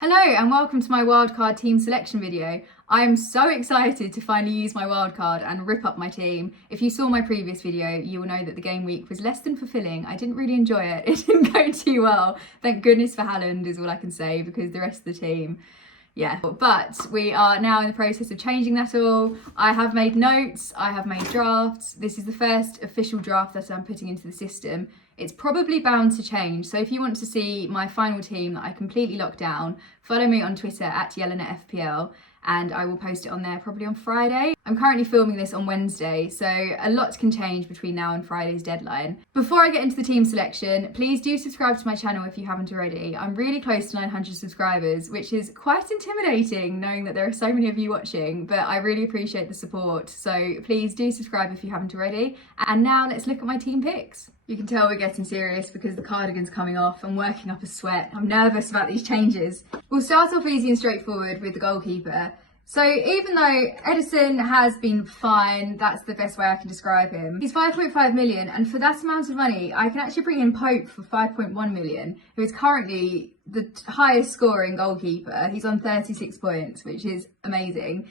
Hello and welcome to my wildcard team selection video. I am so excited to finally use my wildcard and rip up my team. If you saw my previous video, you will know that the game week was less than fulfilling. I didn't really enjoy it. It didn't go too well. Thank goodness for Haaland is all I can say, because the rest of the team, yeah. But we are now in the process of changing that all. I have made notes, I have made drafts. This is the first official draft that I'm putting into the system. It's probably bound to change. So if you want to see my final team that I completely locked down, follow me on Twitter at Yelena FPL, and I will post it on there probably on Friday. I'm currently filming this on Wednesday, so a lot can change between now and Friday's deadline. Before I get into the team selection, please do subscribe to my channel if you haven't already. I'm really close to 900 subscribers, which is quite intimidating knowing that there are so many of you watching, but I really appreciate the support. So please do subscribe if you haven't already. And now let's look at my team picks. You can tell we're getting serious because the cardigan's coming off. I'm working up a sweat. I'm nervous about these changes. We'll start off easy and straightforward with the goalkeeper. So even though Edison has been fine, that's the best way I can describe him. He's 5.5 million, and for that amount of money, I can actually bring in Pope for 5.1 million, who is currently the highest scoring goalkeeper. He's on 36 points, which is amazing.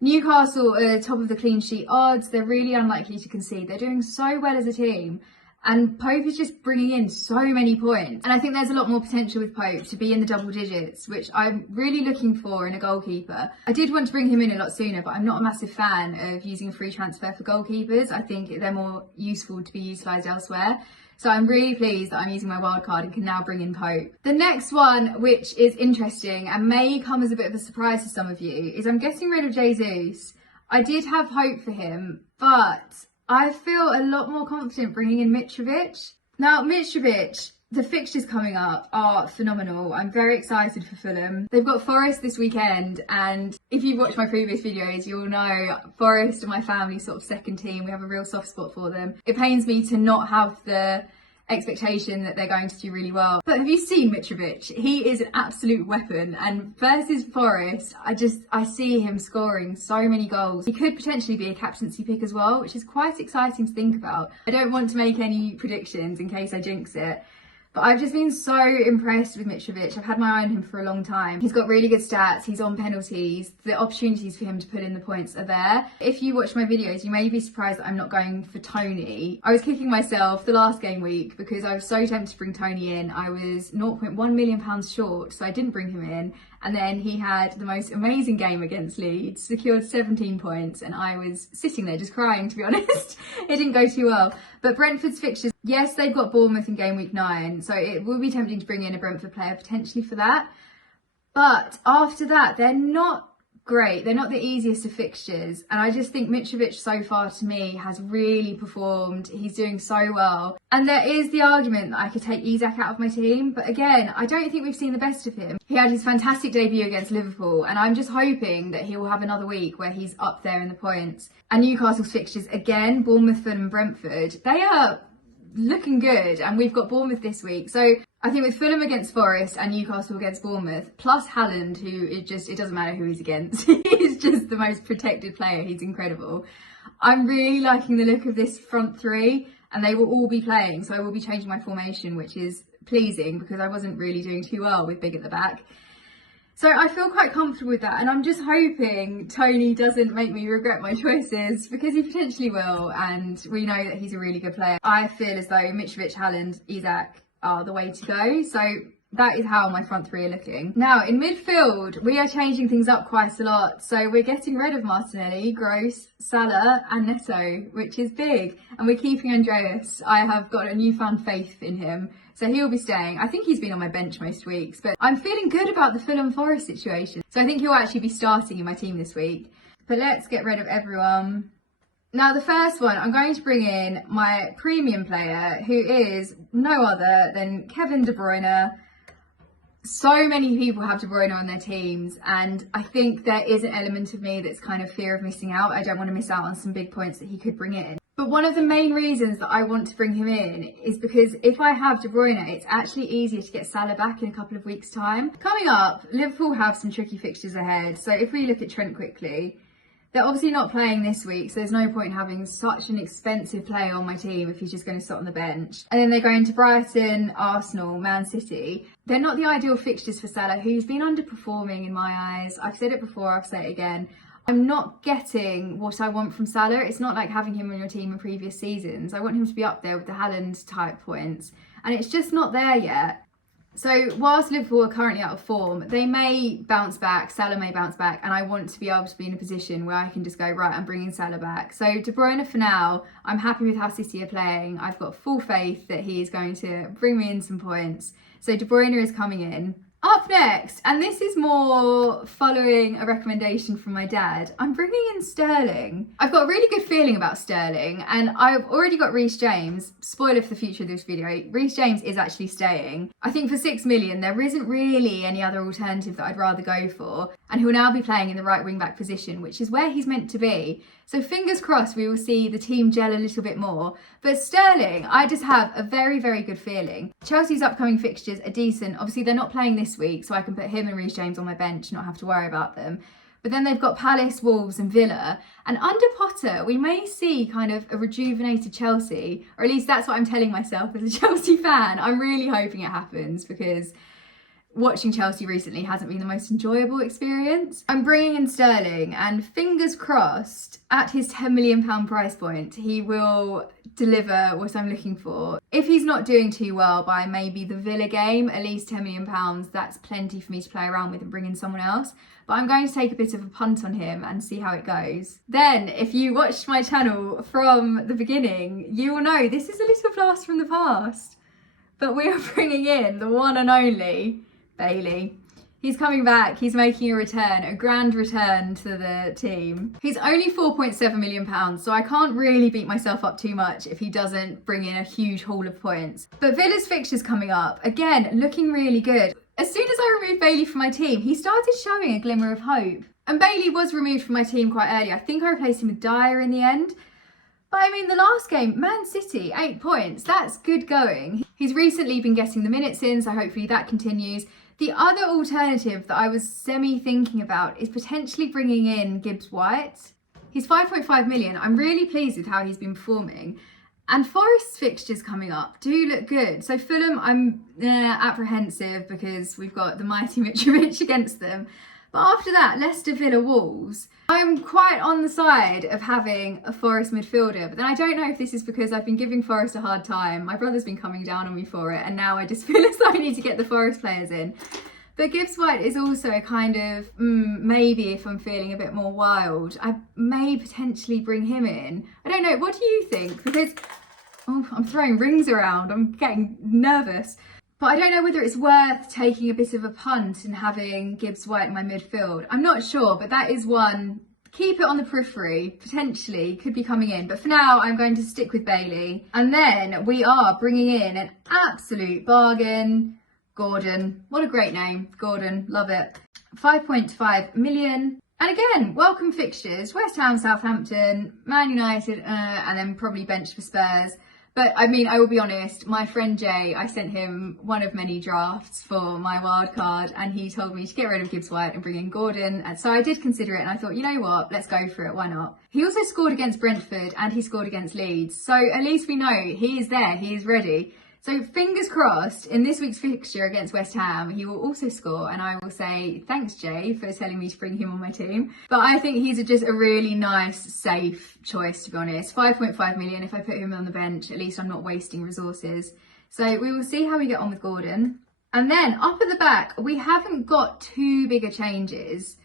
Newcastle are top of the clean sheet odds. They're really unlikely to concede. They're doing so well as a team. And Pope is just bringing in so many points. And I think there's a lot more potential with Pope to be in the double digits, which I'm really looking for in a goalkeeper. I did want to bring him in a lot sooner, but I'm not a massive fan of using a free transfer for goalkeepers. I think they're more useful to be utilised elsewhere. So I'm really pleased that I'm using my wildcard and can now bring in Pope. The next one, which is interesting and may come as a bit of a surprise to some of you, is I'm getting rid of Jesus. I did have hope for him, but I feel a lot more confident bringing in Mitrovic. Now, Mitrovic, the fixtures coming up are phenomenal. I'm very excited for Fulham. They've got Forest this weekend, and if you've watched my previous videos, you'll know Forest are my family's sort of second team. We have a real soft spot for them. It pains me to not have the expectation that they're going to do really well. But have you seen Mitrovic? He is an absolute weapon, and versus Forest, I see him scoring so many goals. He could potentially be a captaincy pick as well, which is quite exciting to think about. I don't want to make any predictions in case I jinx it, but I've just been so impressed with Mitrovic. I've had my eye on him for a long time. He's got really good stats, he's on penalties, the opportunities for him to put in the points are there. If you watch my videos, you may be surprised that I'm not going for Tony. I was kicking myself the last game week because I was so tempted to bring Tony in. I was £0.1 million short, so I didn't bring him in. And then he had the most amazing game against Leeds, secured 17 points, and I was sitting there just crying, to be honest. It didn't go too well. But Brentford's fixtures, yes, they've got Bournemouth in game week 9, so it will be tempting to bring in a Brentford player potentially for that. But after that, they're not great. They're not the easiest of fixtures. And I just think Mitrovic so far to me has really performed. He's doing so well. And there is the argument that I could take Isak out of my team. But again, I don't think we've seen the best of him. He had his fantastic debut against Liverpool, and I'm just hoping that he will have another week where he's up there in the points. And Newcastle's fixtures, again, Bournemouth, Fulham and Brentford, they are looking good, and we've got Bournemouth this week. So I think with Fulham against Forest and Newcastle against Bournemouth, plus Haaland, who it doesn't matter who he's against. He's just the most protected player. He's incredible. I'm really liking the look of this front three, and they will all be playing. So I will be changing my formation, which is pleasing because I wasn't really doing too well with Big at the back. So I feel quite comfortable with that, and I'm just hoping Tony doesn't make me regret my choices, because he potentially will, and we know that he's a really good player. I feel as though Mitrovic, Haaland, Isak are the way to go, so that is how my front three are looking. Now, in midfield, we are changing things up quite a lot, so we're getting rid of Martinelli, Gross, Salah and Neto, which is big, and we're keeping Andreas. I have got a newfound faith in him. So he'll be staying. I think he's been on my bench most weeks, but I'm feeling good about the Fulham Forest situation. So I think he'll actually be starting in my team this week. But let's get rid of everyone. Now, the first one, I'm going to bring in my premium player, who is no other than Kevin De Bruyne. So many people have De Bruyne on their teams, and I think there is an element of me that's kind of fear of missing out. I don't want to miss out on some big points that he could bring in. But one of the main reasons that I want to bring him in is because if I have De Bruyne, it's actually easier to get Salah back in a couple of weeks' time. Coming up, Liverpool have some tricky fixtures ahead. So if we look at Trent quickly, They're obviously not playing this week, so there's no point in having such an expensive player on my team if he's just going to sit on the bench. And then they're going to Brighton, Arsenal, Man City. They're not the ideal fixtures for Salah, who's been underperforming in my eyes. I've said it before, I'll say it again. I'm not getting what I want from Salah. It's not like having him on your team in previous seasons. I want him to be up there with the Haaland type points, and it's just not there yet. So whilst Liverpool are currently out of form, they may bounce back, Salah may bounce back, and I want to be able to be in a position where I can just go, right, I'm bringing Salah back. So De Bruyne for now, I'm happy with how City are playing. I've got full faith that he is going to bring me in some points. So De Bruyne is coming in. Up next, and this is more following a recommendation from my dad, I'm bringing in Sterling. I've got a really good feeling about Sterling, and I've already got Reece James. Spoiler for the future of this video, Reece James is actually staying. I think for 6 million, there isn't really any other alternative that I'd rather go for, and he'll now be playing in the right wing back position, which is where he's meant to be. So fingers crossed we will see the team gel a little bit more. But Sterling, I just have a very, very good feeling. Chelsea's upcoming fixtures are decent. Obviously, they're not playing this week, so I can put him and Reece James on my bench, not have to worry about them. But then they've got Palace, Wolves and Villa. And under Potter, we may see kind of a rejuvenated Chelsea, or at least that's what I'm telling myself as a Chelsea fan. I'm really hoping it happens because watching Chelsea recently hasn't been the most enjoyable experience. I'm bringing in Sterling, and fingers crossed, at his £10 million price point, he will deliver what I'm looking for. If he's not doing too well by maybe the Villa game, at least £10 million, that's plenty for me to play around with and bring in someone else. But I'm going to take a bit of a punt on him and see how it goes. Then, if you watched my channel from the beginning, you will know this is a little blast from the past. But we are bringing in the one and only Bailey. He's coming back, he's making a return, a grand return to the team. He's only £4.7 million, so I can't really beat myself up too much if he doesn't bring in a huge haul of points. But Villa's fixtures coming up, again, looking really good. As soon as I removed Bailey from my team, he started showing a glimmer of hope. And Bailey was removed from my team quite early. I think I replaced him with Dyer in the end. But I mean, the last game, Man City, 8 points, that's good going. He's recently been getting the minutes in, so hopefully that continues. The other alternative that I was semi-thinking about is potentially bringing in Gibbs-White. He's 5.5 million. I'm really pleased with how he's been performing. And Forest's fixtures coming up do look good. So Fulham, I'm apprehensive because we've got the mighty Mitrovic against them. But after that, Leicester, Villa, Wolves, I'm quite on the side of having a Forest midfielder. But then I don't know if this is because I've been giving Forest a hard time. My brother's been coming down on me for it. And now I just feel as though I need to get the Forest players in. But Gibbs-White is also a kind of, maybe if I'm feeling a bit more wild, I may potentially bring him in. I don't know, what do you think? Because, I'm throwing rings around, I'm getting nervous. But I don't know whether it's worth taking a bit of a punt and having Gibbs-White in my midfield. I'm not sure, but that is one. Keep it on the periphery, potentially, could be coming in. But for now, I'm going to stick with Bailey. And then we are bringing in an absolute bargain. Gordon, what a great name, Gordon, love it. 5.5 million. And again, welcome fixtures, West Ham, Southampton, Man United, and then probably bench for Spurs. But I mean, I will be honest, my friend Jay, I sent him one of many drafts for my wildcard, and he told me to get rid of Gibbs-White and bring in Gordon. And so I did consider it, and I thought, you know what, let's go for it, why not? He also scored against Brentford and he scored against Leeds. So at least we know he is there, he is ready. So fingers crossed, in this week's fixture against West Ham, he will also score, and I will say thanks, Jay, for telling me to bring him on my team. But I think he's just a really nice, safe choice, to be honest. 5.5 million, if I put him on the bench, at least I'm not wasting resources. So we will see how we get on with Gordon. And then up at the back, we haven't got too big a changes.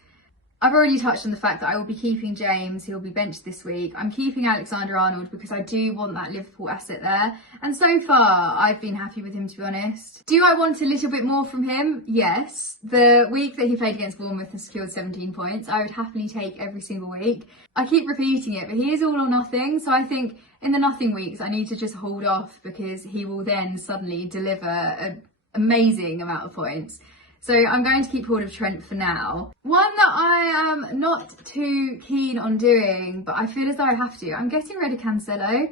I've already touched on the fact that I will be keeping James, he'll be benched this week. I'm keeping Alexander-Arnold because I do want that Liverpool asset there. And so far, I've been happy with him, to be honest. Do I want a little bit more from him? Yes. The week that he played against Bournemouth and secured 17 points, I would happily take every single week. I keep repeating it, but he is all or nothing. So I think in the nothing weeks, I need to just hold off because he will then suddenly deliver an amazing amount of points. So I'm going to keep hold of Trent for now. One that I am not too keen on doing, but I feel as though I have to. I'm getting rid of Cancelo.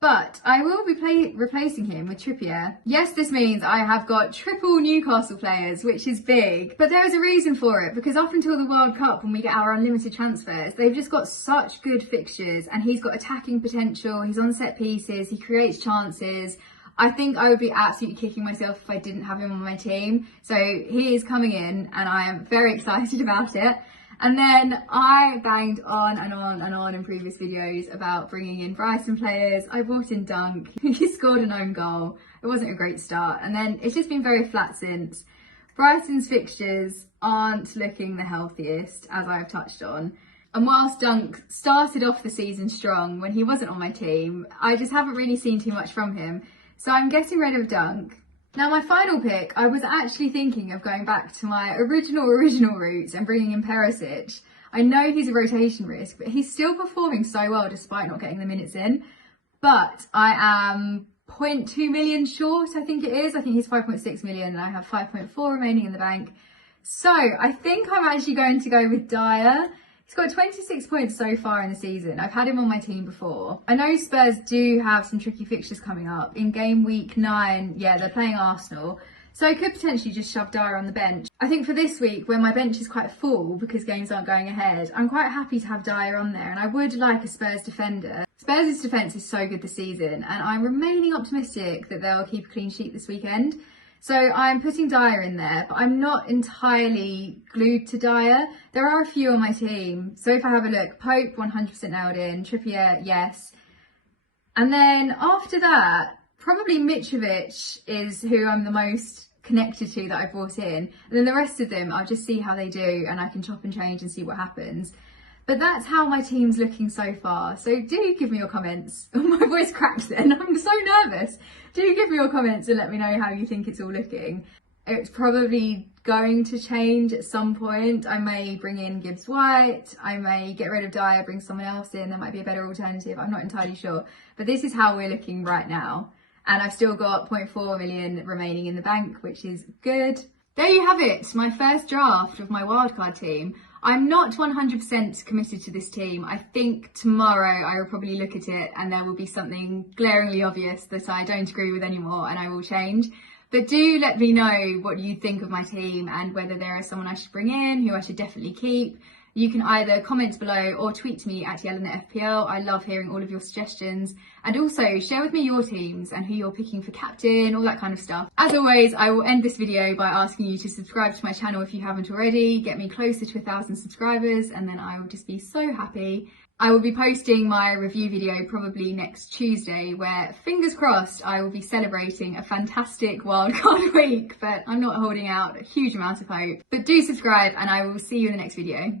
But I will be replacing him with Trippier. Yes, this means I have got triple Newcastle players, which is big. But there is a reason for it, because up until the World Cup, when we get our unlimited transfers, they've just got such good fixtures, and he's got attacking potential, he's on set pieces, he creates chances. I think I would be absolutely kicking myself if I didn't have him on my team. So he is coming in, and I am very excited about it. And then I banged on and on and on in previous videos about bringing in Brighton players. I brought in Dunk. He scored an own goal. It wasn't a great start. And then it's just been very flat since. Brighton's fixtures aren't looking the healthiest, as I've touched on. And whilst Dunk started off the season strong when he wasn't on my team, I just haven't really seen too much from him. So I'm getting rid of Dunk. Now, my final pick, I was actually thinking of going back to my original roots and bringing in Perisic. I know he's a rotation risk, but he's still performing so well despite not getting the minutes in. But I am 0.2 million short, I think it is. I think he's 5.6 million and I have 5.4 remaining in the bank. So I think I'm actually going to go with Dyer. He's got 26 points so far in the season. I've had him on my team before. I know Spurs do have some tricky fixtures coming up. In game week 9, yeah, they're playing Arsenal. So I could potentially just shove Dyer on the bench. I think for this week, when my bench is quite full because games aren't going ahead, I'm quite happy to have Dyer on there, and I would like a Spurs defender. Spurs' defence is so good this season, and I'm remaining optimistic that they'll keep a clean sheet this weekend. So I'm putting Dyer in there, but I'm not entirely glued to Dyer. There are a few on my team. So if I have a look, Pope 100% nailed in, Trippier, yes. And then after that, probably Mitrovic is who I'm the most connected to that I brought in. And then the rest of them, I'll just see how they do and I can chop and change and see what happens. But that's how my team's looking so far. So do give me your comments. Oh, my voice cracked then. I'm so nervous. Do give me your comments and let me know how you think it's all looking. It's probably going to change at some point. I may bring in Gibbs White. I may get rid of Dyer, bring someone else in. There might be a better alternative. I'm not entirely sure. But this is how we're looking right now. And I've still got 0.4 million remaining in the bank, which is good. There you have it, my first draft of my wildcard team. I'm not 100% committed to this team. I think tomorrow I will probably look at it and there will be something glaringly obvious that I don't agree with anymore and I will change. But do let me know what you think of my team and whether there is someone I should bring in, who I should definitely keep. You can either comment below or tweet to me at Yelena FPL. I love hearing all of your suggestions. And also share with me your teams and who you're picking for captain, all that kind of stuff. As always, I will end this video by asking you to subscribe to my channel if you haven't already, get me closer to 1,000 subscribers, and then I will just be so happy. I will be posting my review video probably next Tuesday, where fingers crossed I will be celebrating a fantastic wildcard week, but I'm not holding out a huge amount of hope. But do subscribe and I will see you in the next video.